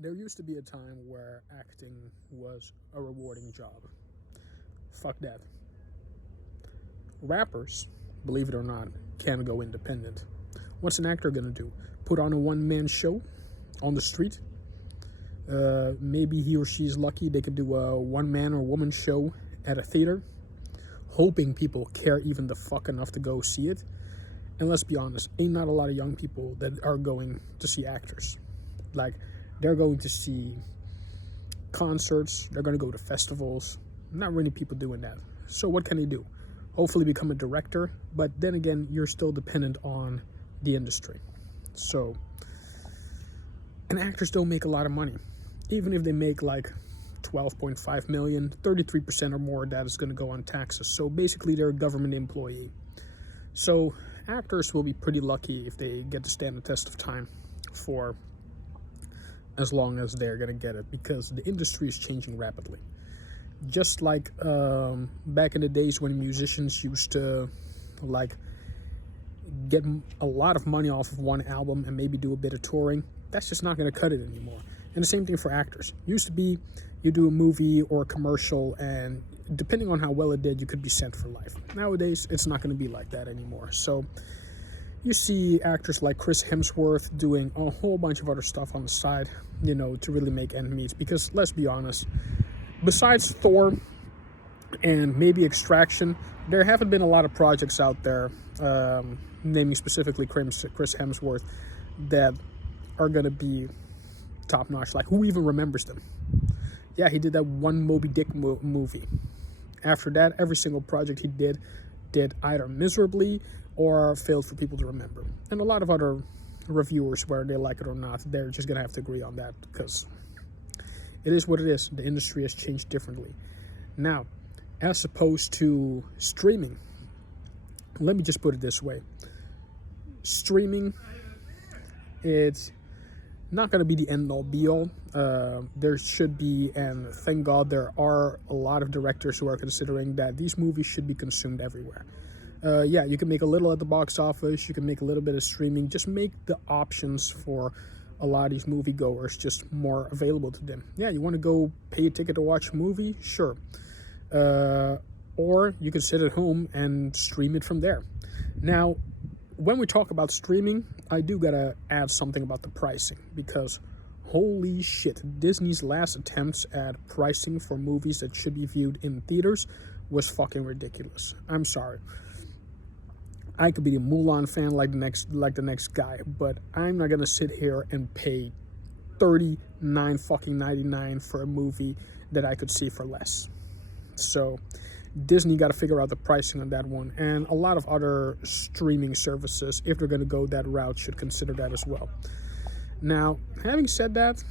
There used to be a time where acting was a rewarding job. Fuck that. Rappers, believe it or not, can go independent. What's an actor gonna do? Put on a one-man show on the street? Maybe he or she's lucky they could do a one-man or woman show at a theater, hoping people care even the fuck enough to go see it. And let's be honest, ain't not a lot of young people that are going to see actors. Like, they're going to see concerts, they're going to go to festivals. Not many people doing that. So what can they do? Hopefully become a director, but then again, you're still dependent on the industry. So, and actors don't make a lot of money. Even if they make like 12.5 million, 33% or more of that is going to go on taxes. So basically, they're a government employee. So actors will be pretty lucky if they get to stand the test of time for as long as they're going to get it, because the industry is changing rapidly. Just like back in the days when musicians used to like get a lot of money off of one album and maybe do a bit of touring, that's just not going to cut it anymore. And the same thing for actors. Used to be you do a movie or a commercial, and depending on how well it did, you could be sent for life. Nowadays, it's not going to be like that anymore. So you see actors like Chris Hemsworth doing a whole bunch of other stuff on the side, to really make ends meet. Because let's be honest, besides Thor and maybe Extraction, there haven't been a lot of projects out there, naming specifically Chris Hemsworth, that are going to be top-notch. Like, who even remembers them? Yeah, he did that one Moby Dick movie. After that, every single project he did either miserably or failed for people to remember. And a lot of other reviewers, whether they like it or not, they're just going to have to agree on that, because it is what it is. The industry has changed differently. Now, as opposed to streaming, let me just put it this way. Streaming, it's not going to be the end-all be-all. There should be, and thank God there are a lot of directors who are considering that these movies should be consumed everywhere. Yeah, you can make a little at the box office, you can make a little bit of streaming, just make the options for a lot of these moviegoers just more available to them. Yeah, you want to go pay a ticket to watch a movie? Sure. Or you can sit at home and stream it from there. Now, when we talk about streaming, I do gotta add something about the pricing, because holy shit, Disney's last attempts at pricing for movies that should be viewed in theaters was fucking ridiculous. I'm sorry. I could be a Mulan fan like the next guy, but I'm not gonna sit here and pay $39.99 for a movie that I could see for less. So Disney got to figure out the pricing on that one, and a lot of other streaming services, if they're going to go that route, should consider that as well. Now, having said that,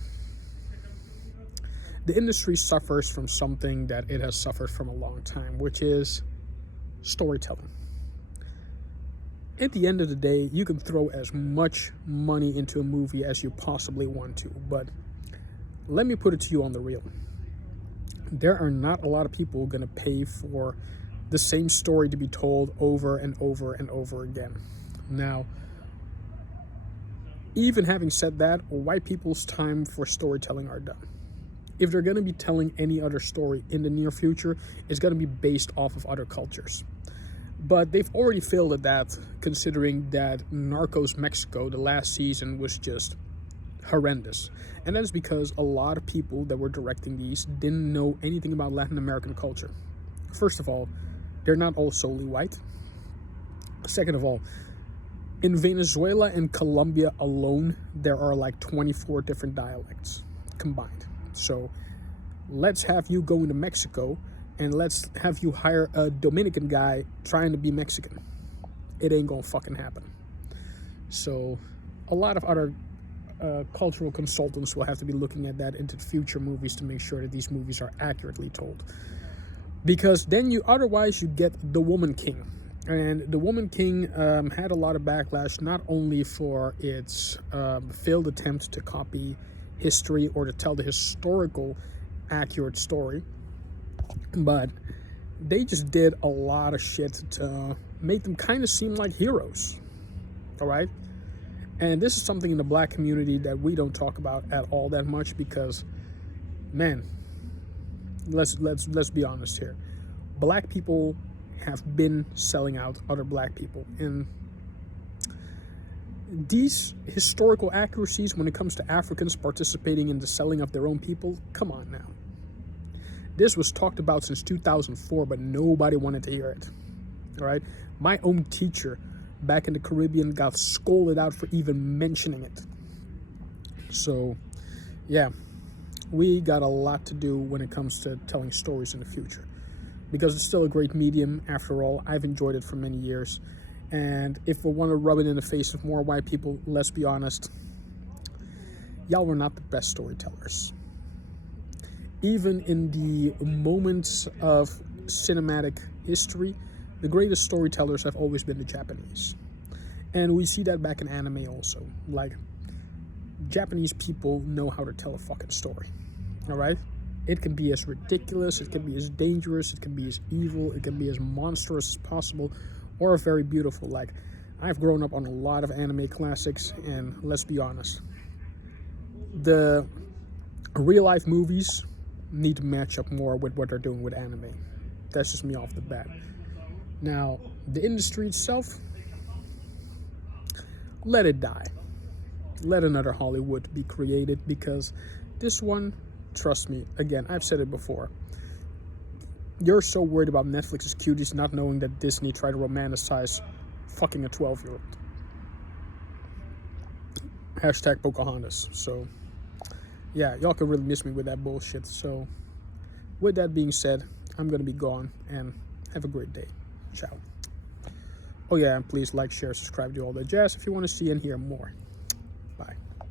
the industry suffers from something that it has suffered from a long time, which is storytelling. At the end of the day, you can throw as much money into a movie as you possibly want to, but let me put it to you on the real. There are not a lot of people going to pay for the same story to be told over and over and over again. Now, even having said that, white people's time for storytelling are done. If they're going to be telling any other story in the near future, it's going to be based off of other cultures. But they've already failed at that, considering that Narcos Mexico, the last season, was just horrendous. And that is because a lot of people that were directing these didn't know anything about Latin American culture. First of all, they're not all solely white. Second of all, in Venezuela and Colombia alone, there are like 24 different dialects combined. So let's have you go into Mexico and let's have you hire a Dominican guy trying to be Mexican. It ain't gonna fucking happen. So a lot of other cultural consultants will have to be looking at that into future movies to make sure that these movies are accurately told. Because then you get The Woman King. And The Woman King had a lot of backlash, not only for its failed attempt to copy history or to tell the historical accurate story, but they just did a lot of shit to make them kind of seem like heroes. All right? And this is something in the black community that we don't talk about at all that much because, man, let's be honest here. Black people have been selling out other black people. And these historical accuracies when it comes to Africans participating in the selling of their own people, come on now. This was talked about since 2004, but nobody wanted to hear it. All right? My own teacher back in the Caribbean got scolded out for even mentioning it. So, yeah, we got a lot to do when it comes to telling stories in the future. Because it's still a great medium, after all. I've enjoyed it for many years. And if we want to rub it in the face of more white people, let's be honest, y'all were not the best storytellers. Even in the moments of cinematic history, the greatest storytellers have always been the Japanese. And we see that back in anime also. Like, Japanese people know how to tell a fucking story. All right? It can be as ridiculous, it can be as dangerous, it can be as evil, it can be as monstrous as possible, or very beautiful. Like, I've grown up on a lot of anime classics, and let's be honest, the real-life movies need to match up more with what they're doing with anime. That's just me off the bat. Now, the industry itself, let it die. Let another Hollywood be created, because this one, trust me, again, I've said it before, you're so worried about Netflix's cuties not knowing that Disney tried to romanticize fucking a 12-year-old. Hashtag Pocahontas. So, yeah, y'all can really miss me with that bullshit. So, with that being said, I'm going to be gone, and have a great day. Ciao. Oh yeah, and please like, share, subscribe, do all that jazz if you want to see and hear more.